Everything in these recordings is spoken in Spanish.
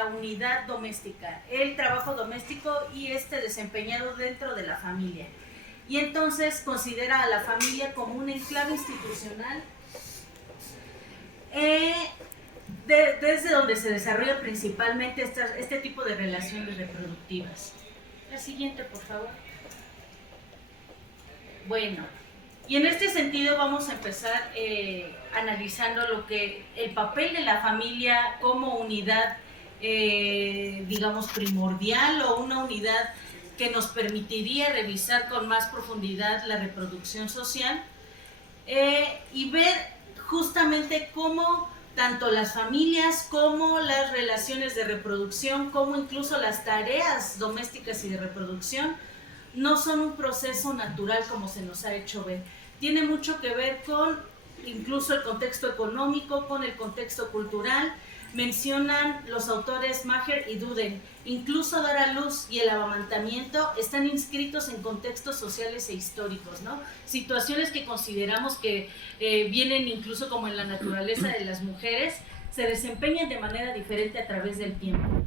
la unidad doméstica, el trabajo doméstico y desempeñado dentro de la familia. Y entonces considera a la familia como un enclave institucional desde donde se desarrolla principalmente este tipo de relaciones reproductivas. La siguiente, por favor. Bueno, y en este sentido vamos a empezar analizando el papel de la familia como unidad, digamos, primordial, o una unidad que nos permitiría revisar con más profundidad la reproducción social, y ver justamente cómo tanto las familias como las relaciones de reproducción, como incluso las tareas domésticas y de reproducción, no son un proceso natural como se nos ha hecho ver. Tiene mucho que ver con incluso el contexto económico, con el contexto cultural. Mencionan los autores Maher y Duden, incluso dar a luz y el amamantamiento están inscritos en contextos sociales e históricos, ¿no? Situaciones que consideramos que vienen incluso como en la naturaleza de las mujeres, se desempeñan de manera diferente a través del tiempo.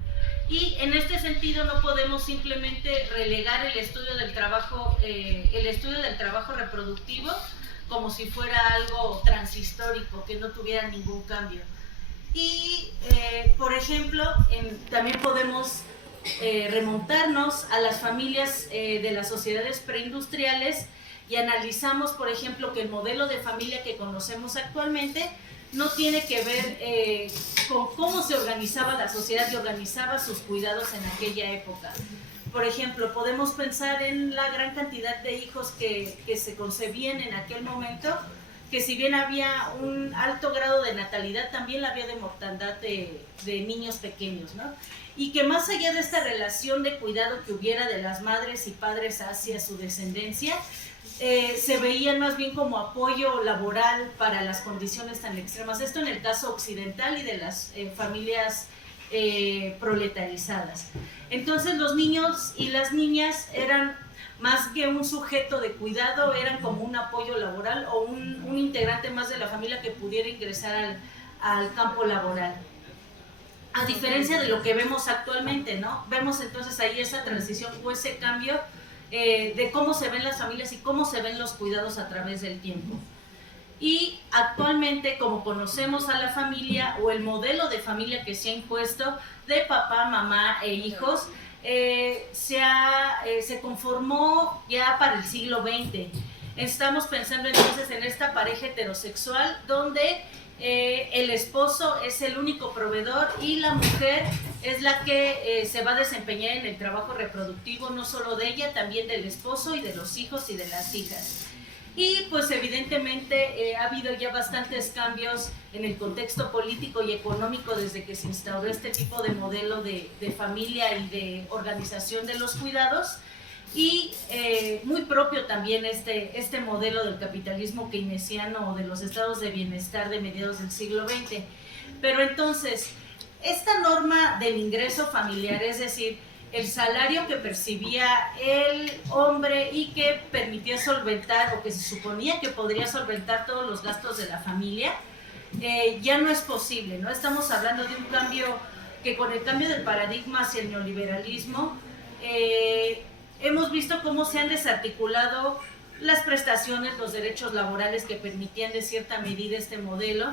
Y en este sentido no podemos simplemente relegar el estudio del trabajo reproductivo como si fuera algo transhistórico, que no tuviera ningún cambio. Y, por ejemplo, también podemos remontarnos a las familias de las sociedades preindustriales y analizamos, por ejemplo, que el modelo de familia que conocemos actualmente no tiene que ver con cómo se organizaba la sociedad y organizaba sus cuidados en aquella época. Por ejemplo, podemos pensar en la gran cantidad de hijos que se concebían en aquel momento, que si bien había un alto grado de natalidad, también la había de mortandad de niños pequeños, ¿no? Y que más allá de esta relación de cuidado que hubiera de las madres y padres hacia su descendencia, se veían más bien como apoyo laboral para las condiciones tan extremas. Esto en el caso occidental y de las familias proletarizadas. Entonces los niños y las niñas eran más que un sujeto de cuidado, eran como un apoyo laboral o un integrante más de la familia que pudiera ingresar al campo laboral. A diferencia de lo que vemos actualmente, ¿no? Vemos entonces ahí esa transición o ese cambio de cómo se ven las familias y cómo se ven los cuidados a través del tiempo. Y actualmente, como conocemos a la familia o el modelo de familia que se ha impuesto de papá, mamá e hijos, se conformó ya para el siglo XX. Estamos pensando entonces en esta pareja heterosexual donde el esposo es el único proveedor y la mujer es la que se va a desempeñar en el trabajo reproductivo, no solo de ella, también del esposo y de los hijos y de las hijas. Y pues evidentemente ha habido ya bastantes cambios en el contexto político y económico desde que se instauró este tipo de modelo de familia y de organización de los cuidados, y muy propio también este modelo del capitalismo keynesiano o de los estados de bienestar de mediados del siglo XX. Pero entonces, esta norma del ingreso familiar, es decir, el salario que percibía el hombre y que permitía solventar, o que se suponía que podría solventar todos los gastos de la familia, ya no es posible, ¿no? Estamos hablando de un cambio que, con el cambio del paradigma hacia el neoliberalismo, hemos visto cómo se han desarticulado las prestaciones, los derechos laborales que permitían de cierta medida este modelo.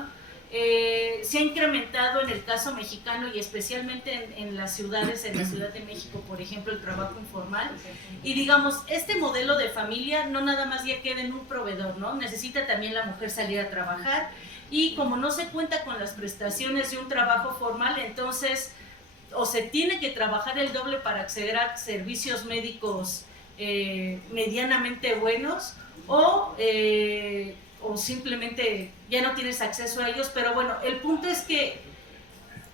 Se ha incrementado en el caso mexicano y especialmente en las ciudades, en la Ciudad de México, por ejemplo, el trabajo informal. Y digamos, este modelo de familia no nada más ya queda en un proveedor, ¿no? Necesita también la mujer salir a trabajar, y como no se cuenta con las prestaciones de un trabajo formal, entonces o se tiene que trabajar el doble para acceder a servicios médicos medianamente buenos, o simplemente ya no tienes acceso a ellos. Pero bueno, el punto es que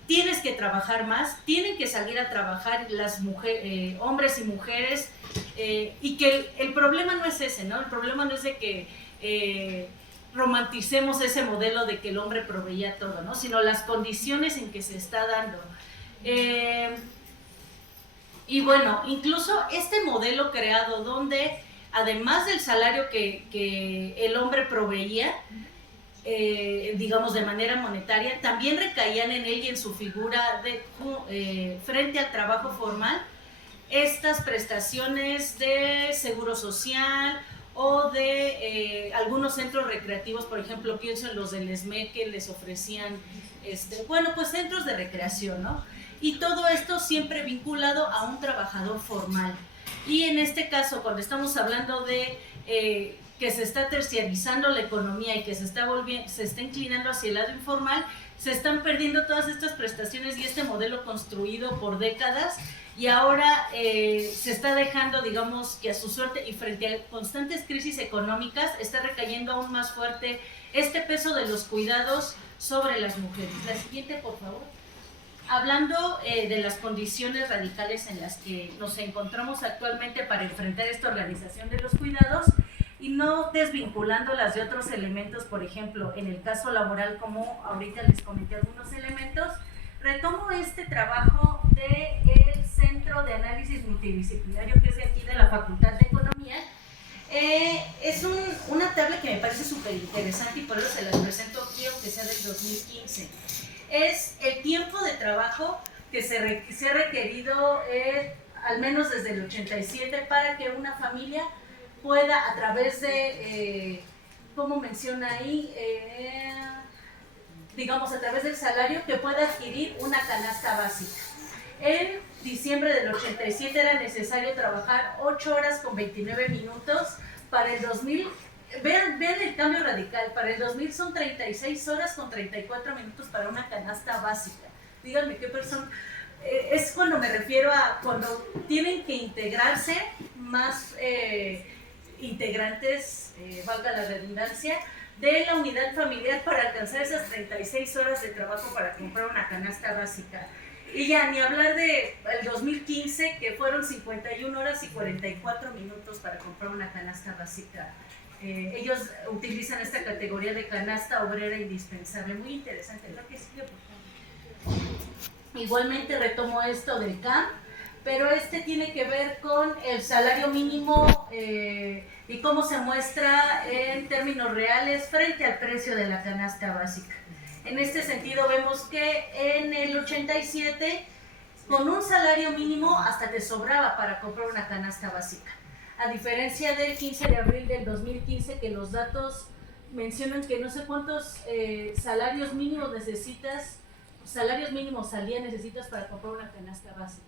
tienes que trabajar más, tienen que salir a trabajar las mujeres, hombres y mujeres, y que el problema no es ese, ¿no? El problema no es de que romanticemos ese modelo de que el hombre proveía todo, ¿no? Sino las condiciones en que se está dando. Y bueno, incluso este modelo creado donde, además del salario que el hombre proveía, digamos de manera monetaria, también recaían en él y en su figura frente al trabajo formal estas prestaciones de seguro social o de algunos centros recreativos, por ejemplo, pienso en los del ESME que les ofrecían, pues centros de recreación, ¿no? Y todo esto siempre vinculado a un trabajador formal. Y en este caso, cuando estamos hablando de que se está terciarizando la economía y que se está inclinando hacia el lado informal, se están perdiendo todas estas prestaciones y este modelo construido por décadas, y ahora se está dejando, digamos, que a su suerte y frente a constantes crisis económicas está recayendo aún más fuerte este peso de los cuidados sobre las mujeres. La siguiente, por favor. Hablando de las condiciones radicales en las que nos encontramos actualmente para enfrentar esta organización de los cuidados y no desvinculándolas de otros elementos, por ejemplo, en el caso laboral, como ahorita les comenté algunos elementos, retomo este trabajo del Centro de Análisis Multidisciplinario, que es de aquí de la Facultad de Economía. Es una tabla que me parece súper interesante y por eso se las presento aquí, aunque sea del 2015. Es el tiempo de trabajo que se ha requerido al menos desde el 87 para que una familia pueda, a través de, como menciona ahí, digamos a través del salario, que pueda adquirir una canasta básica. En diciembre del 87 era necesario trabajar 8 horas con 29 minutos, para el 2000, vean el cambio radical, para el 2000 son 36 horas con 34 minutos para una canasta básica. Díganme qué persona, es cuando me refiero a cuando tienen que integrarse más integrantes, valga la redundancia, de la unidad familiar para alcanzar esas 36 horas de trabajo para comprar una canasta básica. Y ya ni hablar de el 2015, que fueron 51 horas y 44 minutos para comprar una canasta básica. Ellos utilizan esta categoría de canasta obrera indispensable. Muy interesante, ¿no? Que sigue, por favor. Igualmente retomo esto del CAM, pero tiene que ver con el salario mínimo y cómo se muestra en términos reales frente al precio de la canasta básica. En este sentido vemos que en el 87, con un salario mínimo hasta te sobraba para comprar una canasta básica. A diferencia del 15 de abril del 2015, que los datos mencionan que no sé cuántos salarios mínimos salían necesitas para comprar una canasta básica.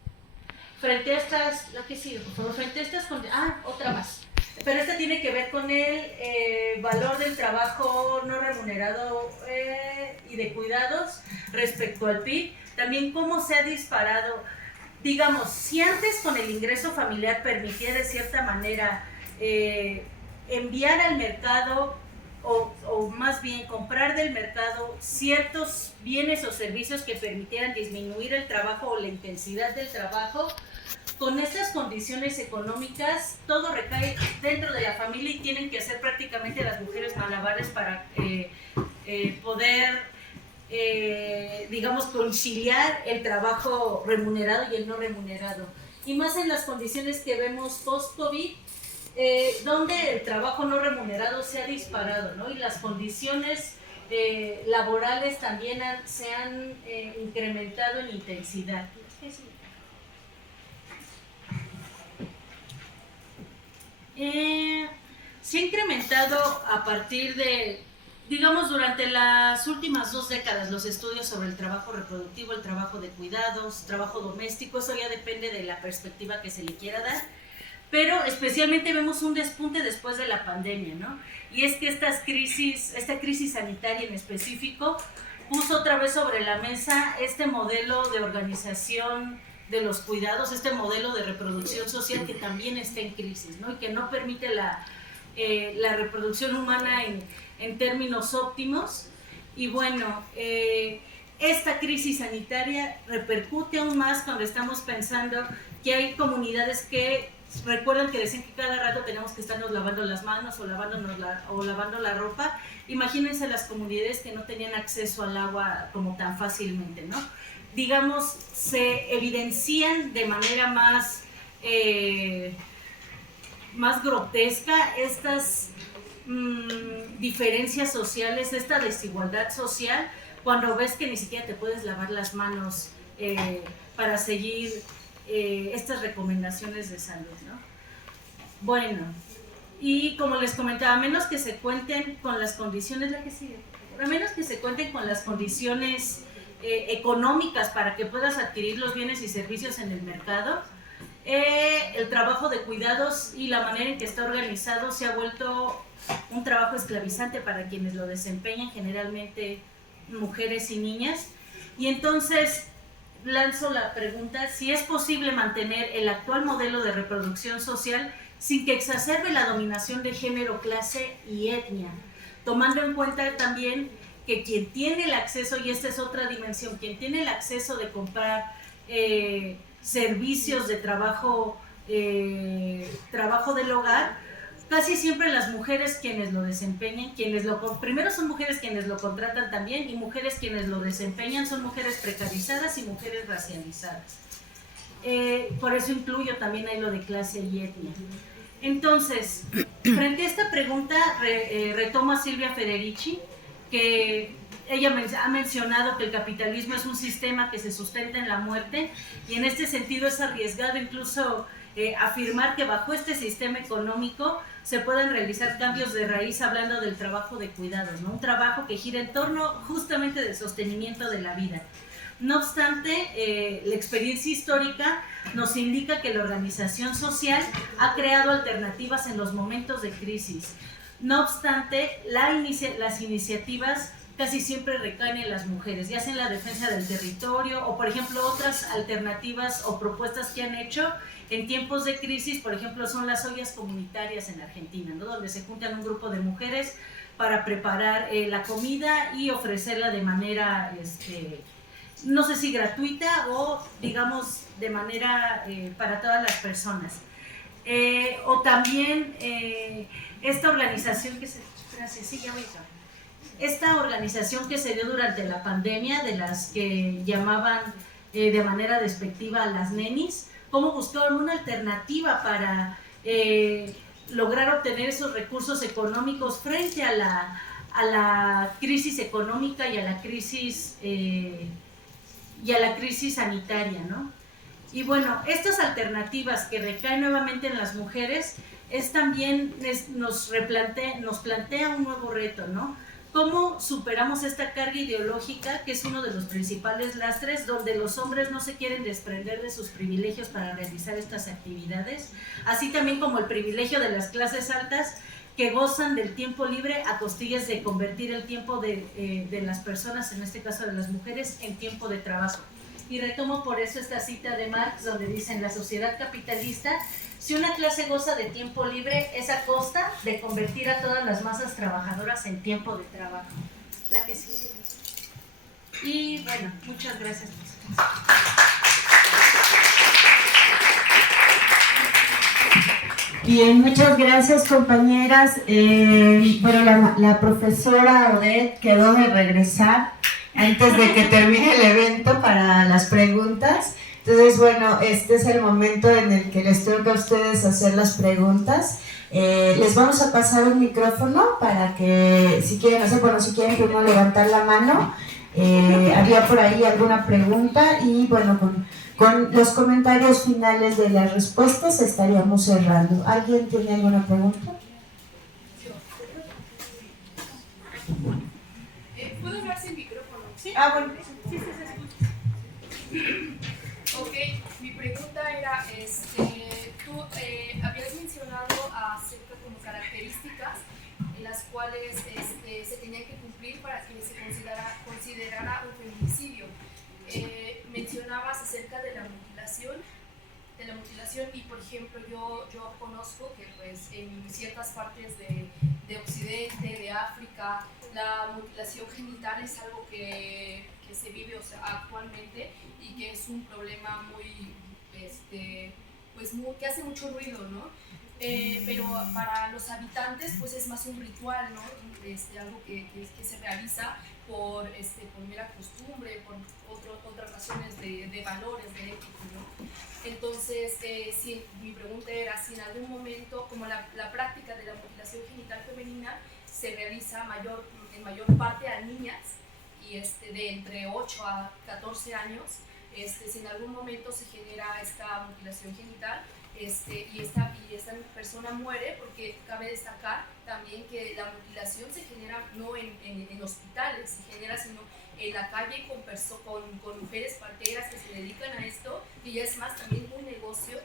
Frente a estas, lo que sigue, por favor, frente a estas, otra más. Pero esta tiene que ver con el valor del trabajo no remunerado y de cuidados respecto al PIB. También cómo se ha disparado. Digamos, si antes con el ingreso familiar permitía de cierta manera enviar al mercado o más bien comprar del mercado ciertos bienes o servicios que permitieran disminuir el trabajo o la intensidad del trabajo, con estas condiciones económicas todo recae dentro de la familia y tienen que hacer prácticamente las mujeres malabares para poder, digamos, conciliar el trabajo remunerado y el no remunerado. Y más en las condiciones que vemos post-COVID, donde el trabajo no remunerado se ha disparado, ¿no? Y las condiciones laborales también se han incrementado en intensidad. Se ha incrementado a partir de, digamos, durante las últimas 2 décadas los estudios sobre el trabajo reproductivo, el trabajo de cuidados, trabajo doméstico. Eso ya depende de la perspectiva que se le quiera dar, pero especialmente vemos un despunte después de la pandemia, ¿no? Y es que esta crisis sanitaria en específico puso otra vez sobre la mesa este modelo de organización de los cuidados, este modelo de reproducción social que también está en crisis, ¿no? Y que no permite la reproducción humana en términos óptimos. Y bueno, esta crisis sanitaria repercute aún más cuando estamos pensando que hay comunidades que recuerdan que decían que cada rato tenemos que estarnos lavando las manos o lavando la ropa. Imagínense las comunidades que no tenían acceso al agua como tan fácilmente, ¿no? Digamos, se evidencian de manera más grotesca estas diferencias sociales, esta desigualdad social, cuando ves que ni siquiera te puedes lavar las manos para seguir estas recomendaciones de salud, ¿no? Bueno, y como les comentaba, a menos que se cuenten con las condiciones, a menos que se cuenten con las condiciones económicas para que puedas adquirir los bienes y servicios en el mercado, el trabajo de cuidados y la manera en que está organizado se ha vuelto un trabajo esclavizante para quienes lo desempeñan, generalmente mujeres y niñas. Y entonces lanzo la pregunta si es posible mantener el actual modelo de reproducción social sin que exacerbe la dominación de género, clase y etnia, tomando en cuenta también que quien tiene el acceso, y esta es otra dimensión, quien tiene el acceso de comprar servicios de trabajo del hogar, casi siempre las mujeres quienes lo desempeñan, primero son mujeres quienes lo contratan también, y mujeres quienes lo desempeñan son mujeres precarizadas y mujeres racializadas. Por eso incluyo también ahí lo de clase y etnia. Entonces, frente a esta pregunta, retomo a Silvia Federici, que ella ha mencionado que el capitalismo es un sistema que se sustenta en la muerte, y en este sentido es arriesgado incluso afirmar que bajo este sistema económico se pueden realizar cambios de raíz, hablando del trabajo de cuidados, ¿no? Un trabajo que gira en torno justamente del sostenimiento de la vida. No obstante, la experiencia histórica nos indica que la organización social ha creado alternativas en los momentos de crisis. No obstante, las iniciativas casi siempre recaen en las mujeres, ya sea en la defensa del territorio o, por ejemplo, otras alternativas o propuestas que han hecho en tiempos de crisis, por ejemplo, son las ollas comunitarias en Argentina, ¿no? Donde se juntan un grupo de mujeres para preparar la comida y ofrecerla de manera, no sé si gratuita o, digamos, de manera para todas las personas. O también esta organización que se... Gracias, sí, ya voy a acabar. Esta organización que se dio durante la pandemia, de las que llamaban de manera despectiva a las nenis, cómo buscaron una alternativa para lograr obtener esos recursos económicos frente a la crisis económica y a la crisis sanitaria, ¿no? Y bueno, estas alternativas que recaen nuevamente en las mujeres nos plantea un nuevo reto, ¿no? ¿Cómo superamos esta carga ideológica, que es uno de los principales lastres, donde los hombres no se quieren desprender de sus privilegios para realizar estas actividades, así también como el privilegio de las clases altas que gozan del tiempo libre a costillas de convertir el tiempo de las personas, en este caso de las mujeres, en tiempo de trabajo? Y retomo por eso esta cita de Marx, donde dice: en la sociedad capitalista, si una clase goza de tiempo libre, es a costa de convertir a todas las masas trabajadoras en tiempo de trabajo. La que sigue. Y bueno, muchas gracias. Bien, muchas gracias, compañeras. Bueno, la profesora Odette quedó de regresar antes de que termine el evento para las preguntas. Entonces, bueno, este es el momento en el que les toca a ustedes hacer las preguntas. Les vamos a pasar un micrófono para que, si quieren, si quieren primero levantar la mano. Había por ahí alguna pregunta y, bueno, con los comentarios finales de las respuestas estaríamos cerrando. ¿Alguien tiene alguna pregunta? ¿Puedo hablar sin micrófono? ¿Sí? Bueno. Sí. Ok, mi pregunta era, tú habías mencionado acerca como características en las cuales se tenían que cumplir para que se considerara un feminicidio. Mencionabas acerca de la mutilación, y por ejemplo yo conozco que pues en ciertas partes de Occidente, de África, la mutilación genital es algo que se vive, o sea, actualmente, y que es un problema muy, que hace mucho ruido, ¿no? Pero para los habitantes pues es más un ritual, ¿no? Algo que se realiza por mera costumbre, por otras razones de valores, de ética, ¿no? Entonces, mi pregunta era si en algún momento, como la práctica de la mutilación genital femenina se realiza en mayor parte a niñas y de entre 8 a 14 años, si en algún momento se genera esta mutilación genital y esta persona muere, porque cabe destacar también que la mutilación se genera no en hospitales, se genera sino en la calle con mujeres parteras que se dedican a esto, y ya es más también un negocio.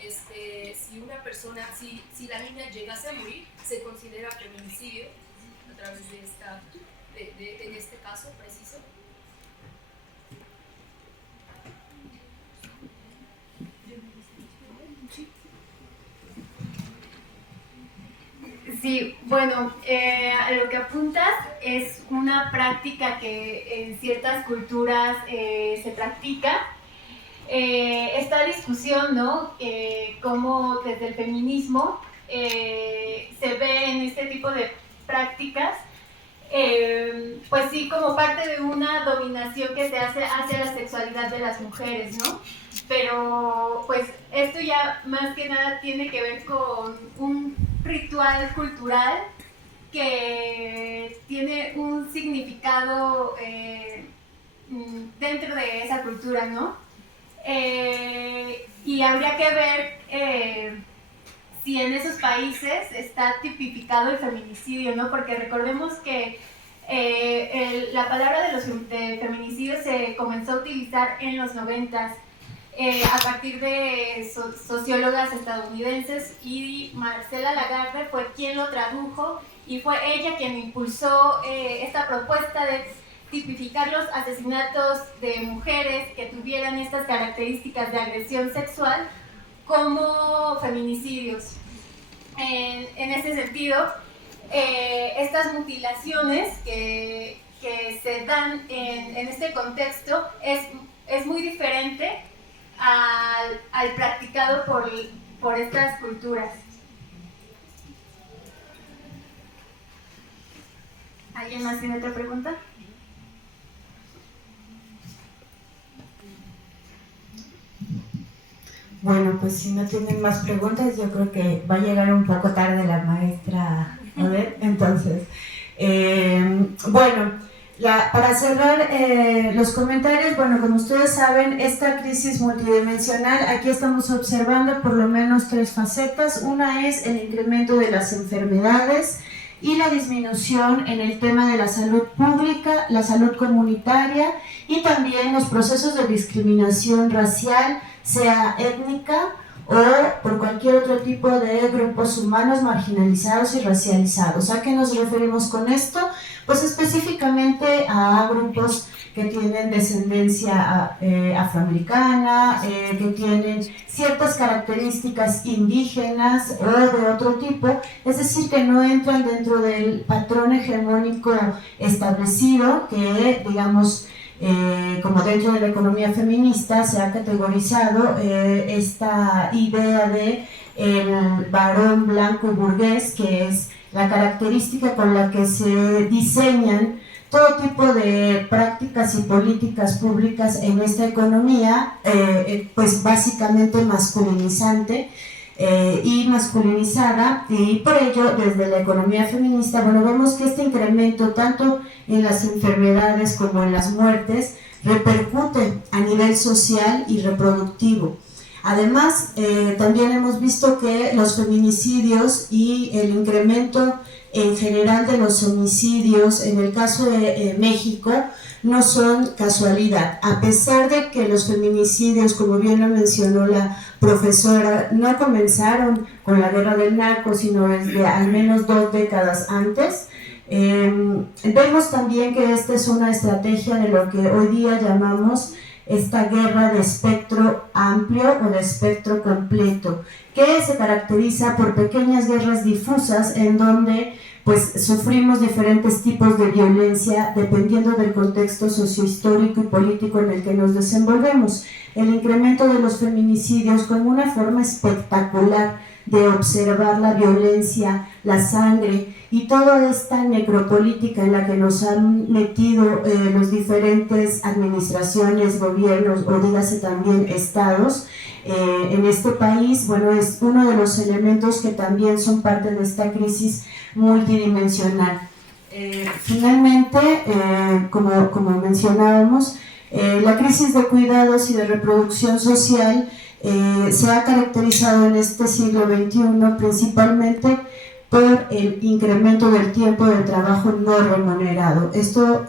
Si una persona, si la niña llegase a morir, se considera feminicidio a través de en este caso preciso. Sí, bueno, lo que apuntas es una práctica que en ciertas culturas se practica. Esta discusión, ¿no? Cómo desde el feminismo se ve en este tipo de prácticas, pues sí, como parte de una dominación que se hace hacia la sexualidad de las mujeres, ¿no? Pero pues esto ya más que nada tiene que ver con un ritual cultural que tiene un significado dentro de esa cultura, ¿no? Y habría que ver si en esos países está tipificado el feminicidio, ¿no? Porque recordemos que la palabra de feminicidio se comenzó a utilizar en los 90s a partir de sociólogas estadounidenses, y Marcela Lagarde fue quien lo tradujo y fue ella quien impulsó esta propuesta de tipificar los asesinatos de mujeres que tuvieran estas características de agresión sexual como feminicidios. En ese sentido, estas mutilaciones que se dan en este contexto es muy diferente al practicado por estas culturas. ¿Alguien más tiene otra pregunta? Bueno, pues si no tienen más preguntas, yo creo que va a llegar un poco tarde la maestra Odette. Entonces, bueno, para cerrar los comentarios, bueno, como ustedes saben, esta crisis multidimensional, aquí estamos observando por lo menos 3 facetas. Una es el incremento de las enfermedades y la disminución en el tema de la salud pública, la salud comunitaria y también los procesos de discriminación racial, sea étnica o por cualquier otro tipo de grupos humanos marginalizados y racializados. ¿A qué nos referimos con esto? Pues específicamente a grupos que tienen descendencia afroamericana, que tienen ciertas características indígenas o de otro tipo, es decir, que no entran dentro del patrón hegemónico establecido que, digamos, como dentro de la economía feminista se ha categorizado esta idea de el varón blanco y burgués, que es la característica con la que se diseñan todo tipo de prácticas y políticas públicas en esta economía, pues básicamente masculinizante y masculinizada, y por ello desde la economía feminista, bueno, vemos que este incremento tanto en las enfermedades como en las muertes repercute a nivel social y reproductivo. Además, también hemos visto que los feminicidios y el incremento en general de los homicidios, en el caso de México, no son casualidad. A pesar de que los feminicidios, como bien lo mencionó la profesora, no comenzaron con la guerra del narco, sino desde al menos 2 décadas antes, vemos también que esta es una estrategia de lo que hoy día llamamos esta guerra de espectro amplio o de espectro completo, que se caracteriza por pequeñas guerras difusas en donde pues sufrimos diferentes tipos de violencia dependiendo del contexto sociohistórico y político en el que nos desenvolvemos. El incremento de los feminicidios como una forma espectacular de observar la violencia, la sangre y toda esta necropolítica en la que nos han metido los diferentes administraciones, gobiernos o dígase también estados en este país, bueno, es uno de los elementos que también son parte de esta crisis multidimensional. Finalmente, como mencionábamos, la crisis de cuidados y de reproducción social se ha caracterizado en este siglo XXI principalmente por el incremento del tiempo de trabajo no remunerado. Esto,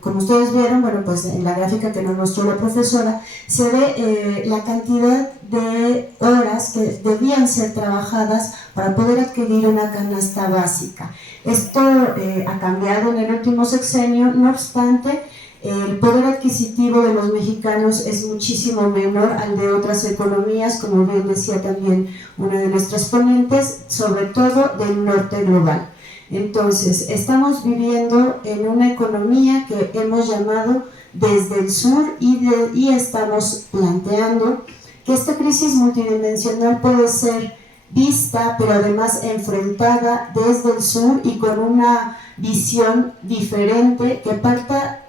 como ustedes vieron, bueno, pues en la gráfica que nos mostró la profesora, se ve la cantidad de horas que debían ser trabajadas para poder adquirir una canasta básica. Esto ha cambiado en el último sexenio, no obstante, el poder adquisitivo de los mexicanos es muchísimo menor al de otras economías, como bien decía también una de nuestras ponentes, sobre todo del norte global. Entonces, estamos viviendo en una economía que hemos llamado desde el sur y estamos planteando que esta crisis multidimensional puede ser vista, pero además enfrentada desde el sur y con una visión diferente que parta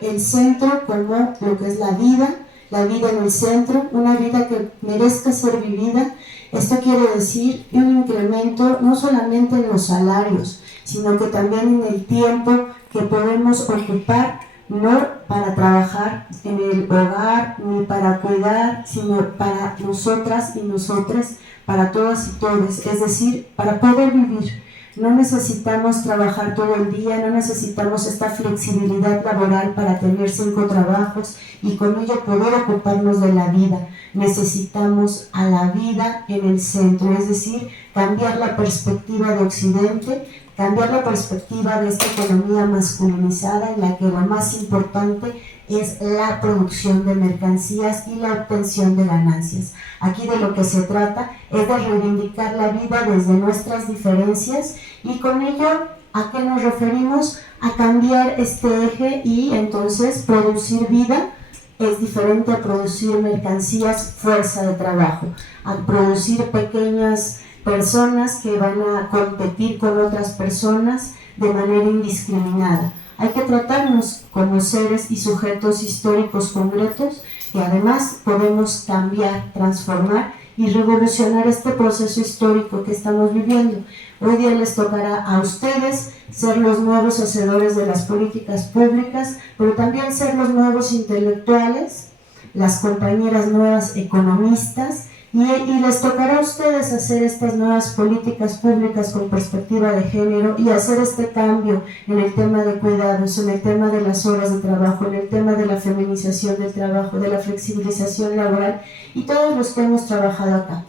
del centro como lo que es la vida en el centro, una vida que merezca ser vivida. Esto quiere decir un incremento no solamente en los salarios, sino que también en el tiempo que podemos ocupar, no para trabajar en el hogar ni para cuidar, sino para nosotras y nosotres, para todas y todos, es decir, para poder vivir. No necesitamos trabajar todo el día, no necesitamos esta flexibilidad laboral para tener 5 trabajos y con ello poder ocuparnos de la vida. Necesitamos a la vida en el centro, es decir, cambiar la perspectiva de Occidente, cambiar la perspectiva de esta economía masculinizada en la que lo más importante es la producción de mercancías y la obtención de ganancias. Aquí de lo que se trata es de reivindicar la vida desde nuestras diferencias y con ello, ¿a qué nos referimos? A cambiar este eje y entonces producir vida es diferente a producir mercancías, fuerza de trabajo, a producir pequeñas personas que van a competir con otras personas de manera indiscriminada. Hay que tratarnos como seres y sujetos históricos concretos que además podemos cambiar, transformar y revolucionar este proceso histórico que estamos viviendo. Hoy día les tocará a ustedes ser los nuevos hacedores de las políticas públicas, pero también ser los nuevos intelectuales, las compañeras nuevas economistas, y les tocará a ustedes hacer estas nuevas políticas públicas con perspectiva de género y hacer este cambio en el tema de cuidados, en el tema de las horas de trabajo, en el tema de la feminización del trabajo, de la flexibilización laboral y todos los que hemos trabajado acá.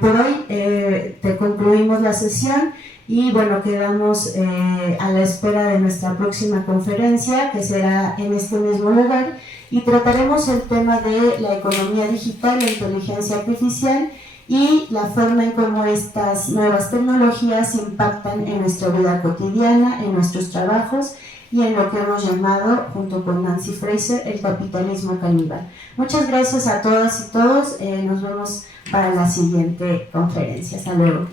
Por hoy te concluimos la sesión y bueno, quedamos a la espera de nuestra próxima conferencia que será en este mismo lugar y trataremos el tema de la economía digital, la inteligencia artificial y la forma en cómo estas nuevas tecnologías impactan en nuestra vida cotidiana, en nuestros trabajos y en lo que hemos llamado, junto con Nancy Fraser, el capitalismo caníbal. Muchas gracias a todas y todos, nos vemos para la siguiente conferencia. Hasta luego.